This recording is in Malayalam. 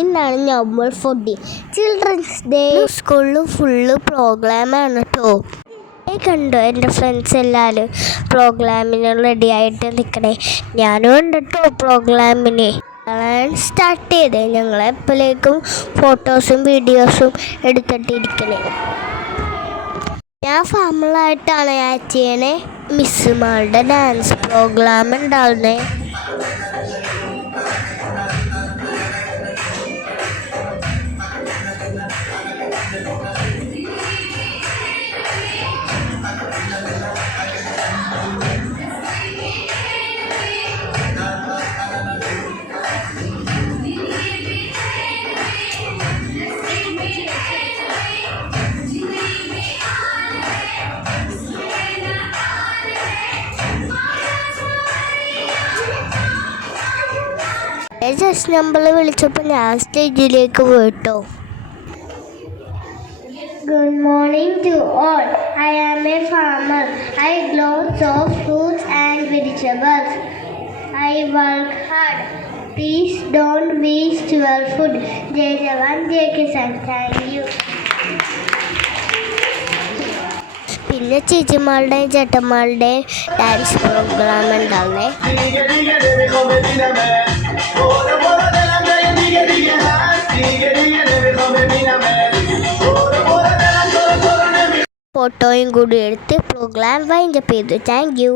ഇന്നാണ് നവംബർ 14 ചിൽഡ്രൻസ് ഡേ. സ്കൂളിൽ ഫുള്ള് പ്രോഗ്രാമാണ് കേട്ടോ. കണ്ടോ എൻ്റെ ഫ്രണ്ട്സ് എല്ലാവരും പ്രോഗ്രാമിന് റെഡി ആയിട്ട് നിൽക്കണേ. ഞാനും ഉണ്ട് കേട്ടോ പ്രോഗ്രാമിന്. സ്റ്റാർട്ട് ചെയ്തേ. ഞങ്ങളെപ്പോഴേക്കും ഫോട്ടോസും വീഡിയോസും എടുത്തിട്ടിരിക്കണേ. ഞാൻ ഫാമിലായിട്ടാണ് ആക്ട് ചെയ്യണേ. മിസ്സുമാരുടെ ഡാൻസ് പ്രോഗ്രാം ഉണ്ടാവുന്നേ. ജസ്റ്റ് നമ്പർ വിളിച്ചപ്പോൾ ഞാൻ സ്റ്റേജിലേക്ക് പോയിട്ടോ. Good morning to all. I am a farmer. I grow soft fruits and vegetables. I work hard. Please don't waste your food. Jai Jawan, Jai Kisan. Thank you. പിന്നെ ചേച്ചിമാരുടെയും ചേട്ടന്മാരുടെയും ഡാൻസ് പ്രോഗ്രാം ഉണ്ടാവുന്നേ. ഫോട്ടോയും കൂടി എടുത്ത് പ്രോഗ്രാം വൈൻഡപ്പ് ചെയ്തു. Thank you.